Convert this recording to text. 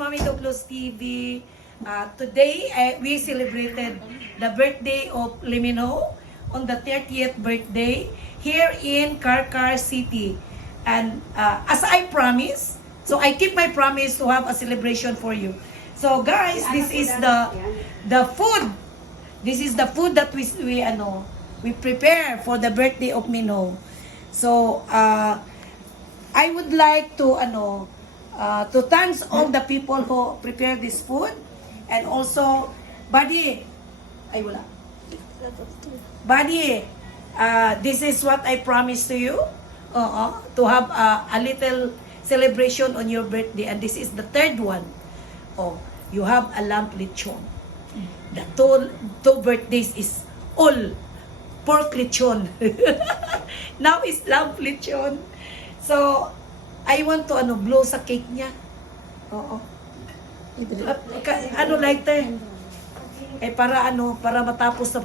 Mami Douglas TV. Today, we celebrated the birthday of Limino on the 30th birthday here in Karkar City. And as I promised, so I keep my promise to have a celebration for you. So guys, this is the food. This is the food that we prepare for the birthday of Mino. So I would like to thank all the people who prepare this food, and also Buddy, Buddy, this is what I promised to you, to have a little celebration on your birthday, and this is the third one. Oh, you have a lamb lechon. The two birthdays is all pork lechon. Now is lamb lechon. So, I want to blow sa cake niya. Oo. Lighter. Para matapos na